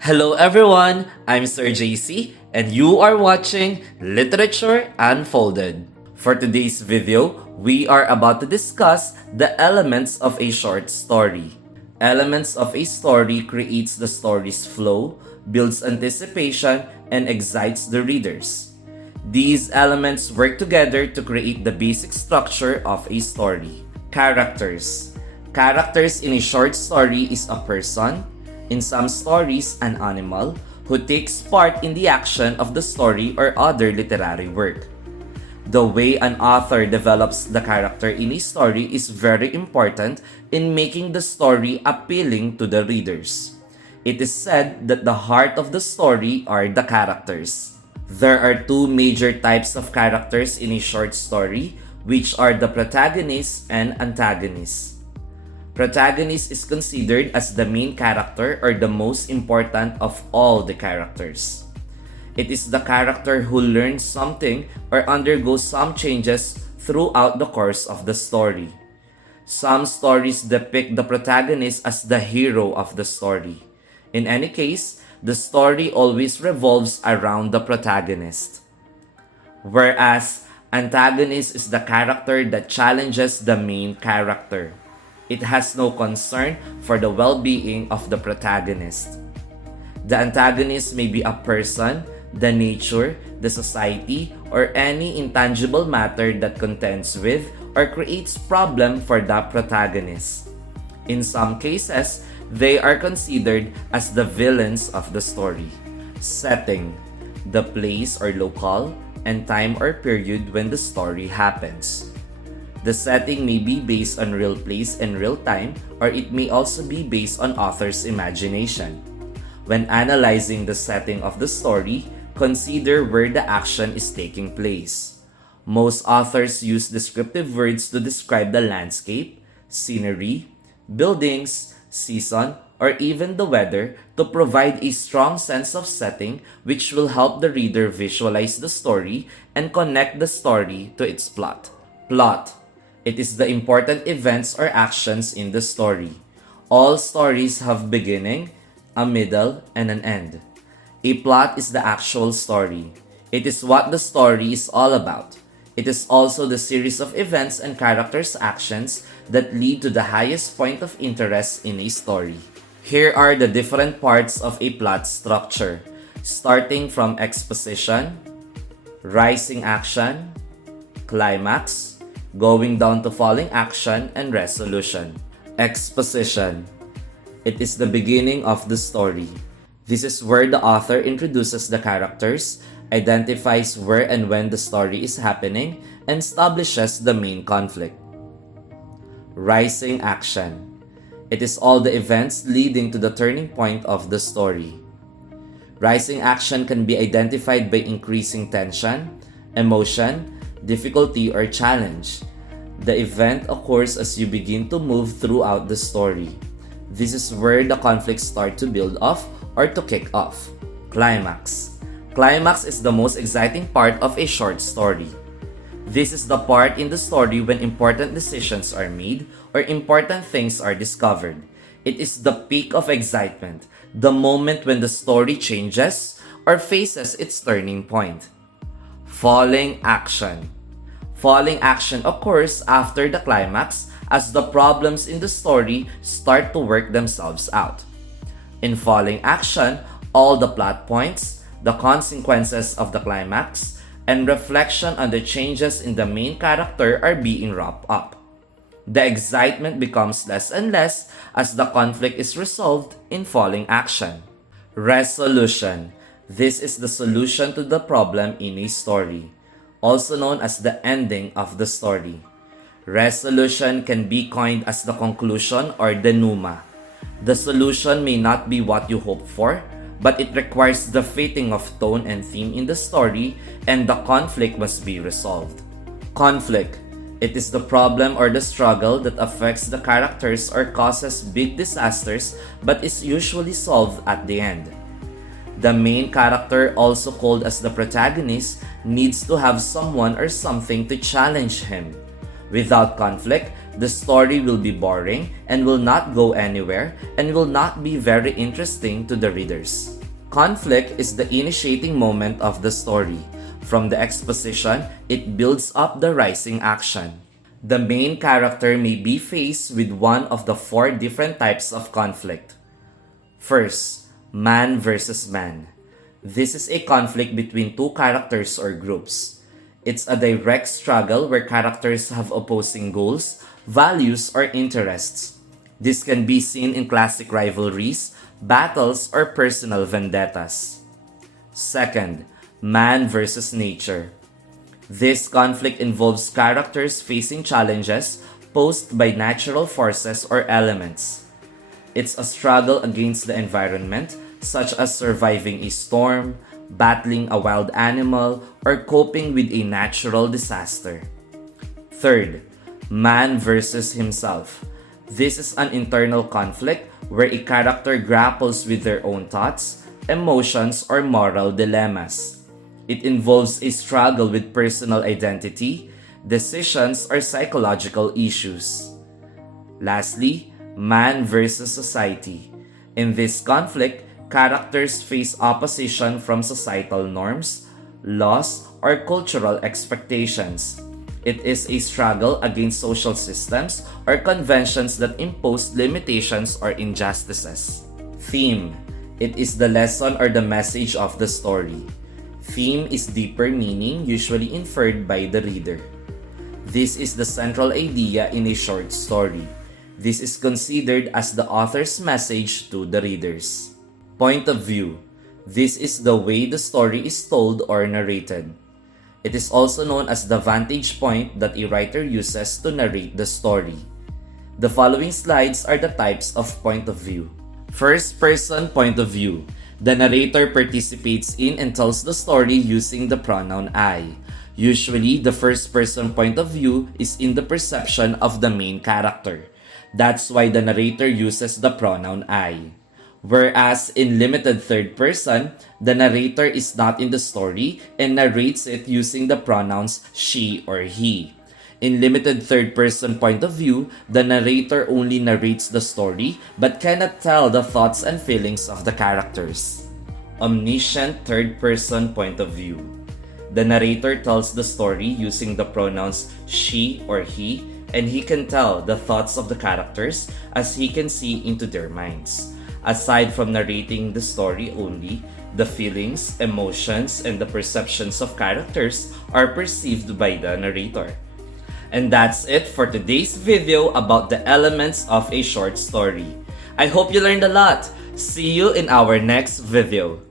Hello everyone, I'm Sir JC and you are watching Literature Unfolded. For today's video, we are about to discuss the elements of a short story. Elements of a story creates the story's flow, builds anticipation, and excites the readers. These elements work together to create the basic structure of a story. Characters. Characters in a short story is a person, in some stories an animal, who takes part in the action of the story or other literary work. The way an author develops the character in a story is very important in making the story appealing to the readers. It is said that the heart of the story are the characters. There are two major types of characters in a short story, which are the protagonist and antagonist. Protagonist is considered as the main character or the most important of all the characters. It is the character who learns something or undergoes some changes throughout the course of the story. Some stories depict the protagonist as the hero of the story. In any case, the story always revolves around the protagonist. Whereas, antagonist is the character that challenges the main character. It has no concern for the well-being of the protagonist. The antagonist may be a person, the nature, the society, or any intangible matter that contends with or creates problem for the protagonist. In some cases, they are considered as the villains of the story. Setting: the place or locale and time or period when the story happens. The setting may be based on real place and real time, or it may also be based on author's imagination. When analyzing the setting of the story, consider where the action is taking place. Most authors use descriptive words to describe the landscape, scenery, buildings, season, or even the weather to provide a strong sense of setting which will help the reader visualize the story and connect the story to its plot. Plot: it is the important events or actions in the story. All stories have beginning, a middle, and an end. A plot is the actual story. It is what the story is all about. It is also the series of events and characters' actions that lead to the highest point of interest in a story. Here are the different parts of a plot structure, starting from exposition, rising action, climax, going down to falling action, and resolution. Exposition: it is the beginning of the story. This is where the author introduces the characters, identifies where and when the story is happening, and establishes the main conflict. Rising action: it is all the events leading to the turning point of the story. Rising action can be identified by increasing tension, emotion, difficulty, or challenge. The event occurs as you begin to move throughout the story. This is where the conflicts start to build off or to kick off. Climax: climax is the most exciting part of a short story. This is the part in the story when important decisions are made or important things are discovered. It is the peak of excitement, the moment when the story changes or faces its turning point. Falling action: falling action occurs after the climax as the problems in the story start to work themselves out. In falling action, all the plot points, the consequences of the climax, and reflection on the changes in the main character are being wrapped up. The excitement becomes less and less as the conflict is resolved in falling action. Resolution: this is the solution to the problem in a story, also known as the ending of the story. Resolution can be coined as the conclusion or denouement. The solution may not be what you hope for, but it requires the fitting of tone and theme in the story, and the conflict must be resolved. Conflict: it is the problem or the struggle that affects the characters or causes big disasters but is usually solved at the end. The main character, also called as the protagonist, needs to have someone or something to challenge him. Without conflict, the story will be boring and will not go anywhere and will not be very interesting to the readers. Conflict is the initiating moment of the story. From the exposition, it builds up the rising action. The main character may be faced with one of the 4 different types of conflict. First, man versus man. This is a conflict between 2 characters or groups. It's a direct struggle where characters have opposing goals, values, or interests. This can be seen in classic rivalries, battles, or personal vendettas. Second, man versus nature. This conflict involves characters facing challenges posed by natural forces or elements. It's a struggle against the environment, such as surviving a storm, battling a wild animal, or coping with a natural disaster. Third, man versus himself. This is an internal conflict where a character grapples with their own thoughts, emotions, or moral dilemmas. It involves a struggle with personal identity, decisions, or psychological issues. Lastly, man versus society. In this conflict, characters face opposition from societal norms, laws, or cultural expectations. It is a struggle against social systems or conventions that impose limitations or injustices. Theme. It is the lesson or the message of the story. Theme is deeper meaning usually inferred by the reader. This is the central idea in a short story. This is considered as the author's message to the readers. Point of view. This is the way the story is told or narrated. It is also known as the vantage point that a writer uses to narrate the story. The following slides are the types of point of view. First person point of view. The narrator participates in and tells the story using the pronoun I. Usually, the first person point of view is in the perception of the main character. That's why the narrator uses the pronoun I. Whereas in limited third person, the narrator is not in the story and narrates it using the pronouns she or he. In limited third person point of view, the narrator only narrates the story but cannot tell the thoughts and feelings of the characters. Omniscient third person point of view. The narrator tells the story using the pronouns she or he, and he can tell the thoughts of the characters as he can see into their minds. Aside from narrating the story only, the feelings, emotions, and the perceptions of characters are perceived by the narrator. And that's it for today's video about the elements of a short story. I hope you learned a lot. See you in our next video.